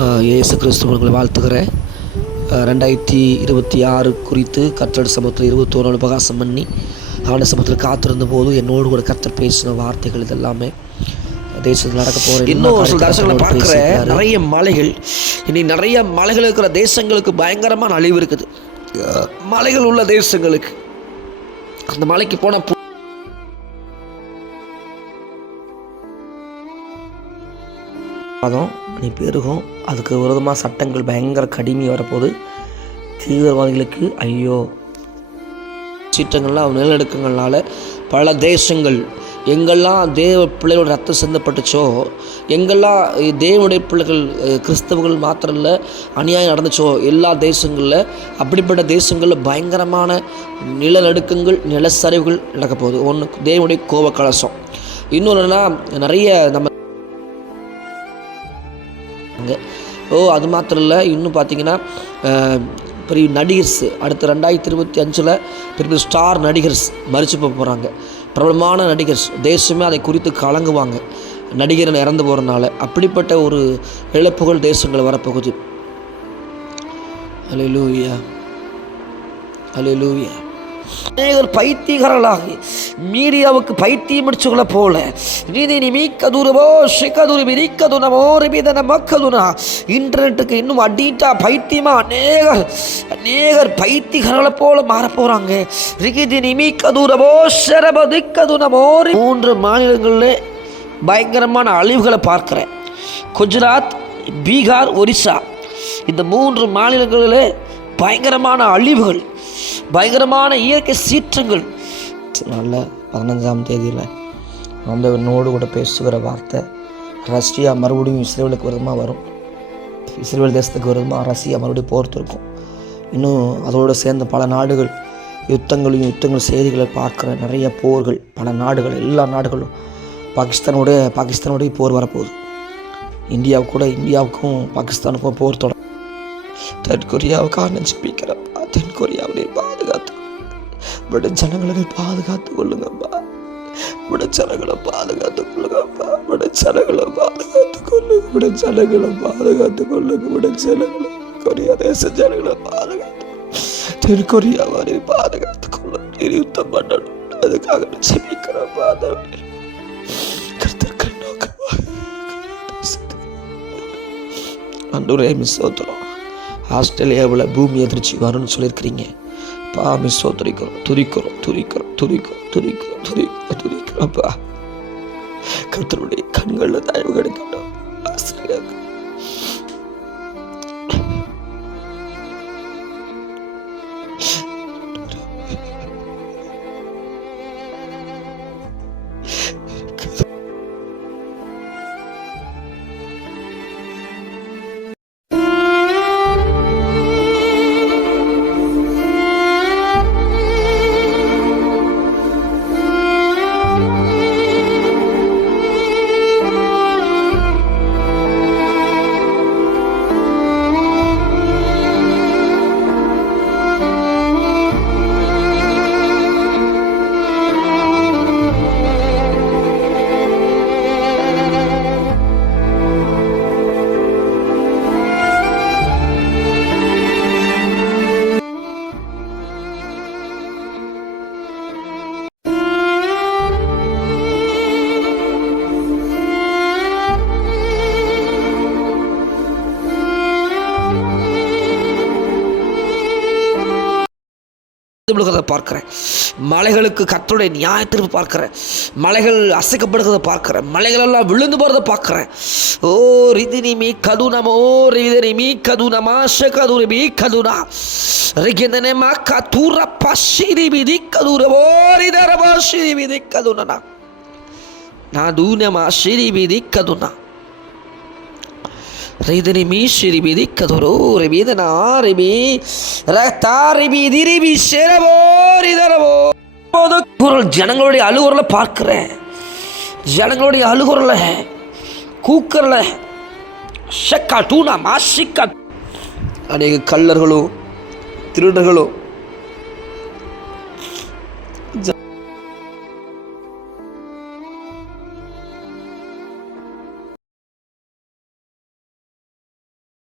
இயேசு கிறிஸ்துவ உங்களை வாழ்த்துகிறேன். 2026 குறித்து கர்த்தர் சமூகத்தில் 21 நாள் உபகாசம் பண்ணி அவன சமூகத்தில் காத்திருந்த போது என்னோடு கூட கர்த்தர் பேசின வார்த்தைகள் இதெல்லாமே தேசத்தில் நடக்க போகிற இன்னும் சில தேசங்களை பார்க்குற நிறைய மலைகள், இனி நிறைய மலைகள் இருக்கிற தேசங்களுக்கு பயங்கரமான அழிவு இருக்குது. மலைகள் உள்ள தேசங்களுக்கு அந்த மலைக்கு போன நீ பெருகும். அதுக்கு விரோதமாக சட்டங்கள் பயங்கர கடுமையாக வரப்போகுது. தீவிரவாதிகளுக்கு ஐயோ சீற்றங்கள்லாம் நிலநடுக்கங்களால் பல தேசங்கள் எங்கெல்லாம் தேவ பிள்ளைகளோட ரத்தம் சிந்தப்பட்டுச்சோ, எங்கெல்லாம் தேவனுடைய பிள்ளைகள் கிறிஸ்தவர்கள் மாத்திரம் இல்லை அநியாயம் நடந்துச்சோ எல்லா தேசங்களில் அப்படிப்பட்ட தேசங்களில் பயங்கரமான நிலநடுக்கங்கள் நிலச்சரிவுகள் நடக்க போகுது. ஒன்று தேவனுடைய கோப கலசம், இன்னொன்றுனா நிறைய நம்ம அது மாத்திரம் இல்லை. இன்னும் பார்த்தீங்கன்னா பெரிய நடிகர்ஸ் அடுத்த 2025 பெரிய ஸ்டார் நடிகர்ஸ் மறித்து போகிறாங்க. பிரபலமான நடிகர்ஸ் தேசமே அதை குறித்து கலங்குவாங்க, நடிகர் இறந்து போகிறனால. அப்படிப்பட்ட ஒரு இழப்புகள் தேசங்கள் வரப்போகுது. அல்லேலூயா அல்லேலூயா. அநேகர் பைத்தியகாரர்களாகி மீடியாவுக்கு பைத்தியம் முடிச்சுகளை போல நீதி நிமிக்கதுரவோ ஷிகதுரு மிரிக்கதுனமோ ரிமிதன மக்கதுனா இன்டர்நெட்டுக்கு இன்னும் அடிட்டா பைத்தியமா அநேகர் பைத்தியகாரர்களை போல மாறப்போகிறாங்க. ரிகிதி நிமிக்கதுரவோ ஷரபதிக்கதுனமோ 3 மாநிலங்களில் பயங்கரமான அழிவுகளை பார்க்குறேன். குஜராத், பீகார், ஒரிசா இந்த 3 மாநிலங்களில் பயங்கரமான அழிவுகள், பயங்கரமான இயற்கை சீற்றங்கள். நல்ல 15ஆம் தேதியில் ஆண்டவனோடு கூட பேசுகிற வார்த்தை, ரஷ்யா மறுபடியும் இஸ்ரேலுக்கு விரோதமாக வரும். இஸ்ரேல் தேசத்துக்கு விரோதமாக ரஷ்யா மறுபடியும் போர் தொடுக்கும். இன்னும் அதோடு சேர்ந்த பல நாடுகள் யுத்தங்கள் செய்திகளை பார்க்குற நிறைய போர்கள், பல நாடுகள், எல்லா நாடுகளும் பாகிஸ்தானுடைய போர் வரப்போகுது. இந்தியாவுக்கும் பாகிஸ்தானுக்கும் போர் தொடரும். தென்கொரியாவுக்காக ஜெபிக்கிறப்பா, தென்கொரியாவை பாதுகாத்து விட ஜனங்களை பாதுகாத்து கொள்ளுங்கப்பா, விட ஜனங்களை பாதுகாத்து கொள்ளுங்கப்பா, விட ஜனங்களை பாதுகாத்து கொள்ளுங்க, விட ஜனங்களை பாதுகாத்து கொள்ளுங்க, விட ஜனங்களை கொரியா தேச ஜனங்களை பாதுகாத்து தென்கொரியாவை பாதுகாத்து கொள்ளுங்க. யுத்தம் பண்ணணும், அதுக்காக ஜெபிக்கிறப்பா. கர்த்தர் கண்ணோக்கமாக அன்றுரே மிஸ்ஸோத்துறோம். ஆஸ்திரேலியாவில் பூமி எதிர்ச்சி வரும்னு சொல்லியிருக்கிறீங்க. மிஸ்ஸோ துதிக்கிறோம்ப்பா. கர்த்தருடைய கண்களில் தயவு கிடைக்கணும். ஆஸ்திரேலியாவுக்கு பார்க்கிறேன். மலைகளுக்கு கர்த்தருடைய நியாயத்தீர்ப்பு பார்க்கிறேன். மலைகள் அசைக்கப்படுகிறத பார்க்கிறேன். மலைகள் எல்லாம் விழுந்து போறத பார்க்கிறேன். ஓ ரிதினிமி கதுனமோ ரிதினிமி கதுனமா ஷகதுரிமி கதுனா ரிகிதனமா கதுர பஷிரிபிதி கதுரவோ ரிதரபா ஷிரிபிதி கதுனா நாதுனமா ஷிரிபிதி கதுனா ரிதினிமி ஷிரிபிதி கதுரோ ரிபிதனா ரிபி ரக்தா ரிபிதி ரிபி ஷரபோ ரிதரபோ. குரல் ஜனங்களுடைய அழுகுரலை பார்க்கிறேன். ஜனங்களுடைய அழுகுரலை கூக்கரல ஷக்கா டூனா மாஷிக்கா. அநேக கள்ளர்களோ திருடர்களோ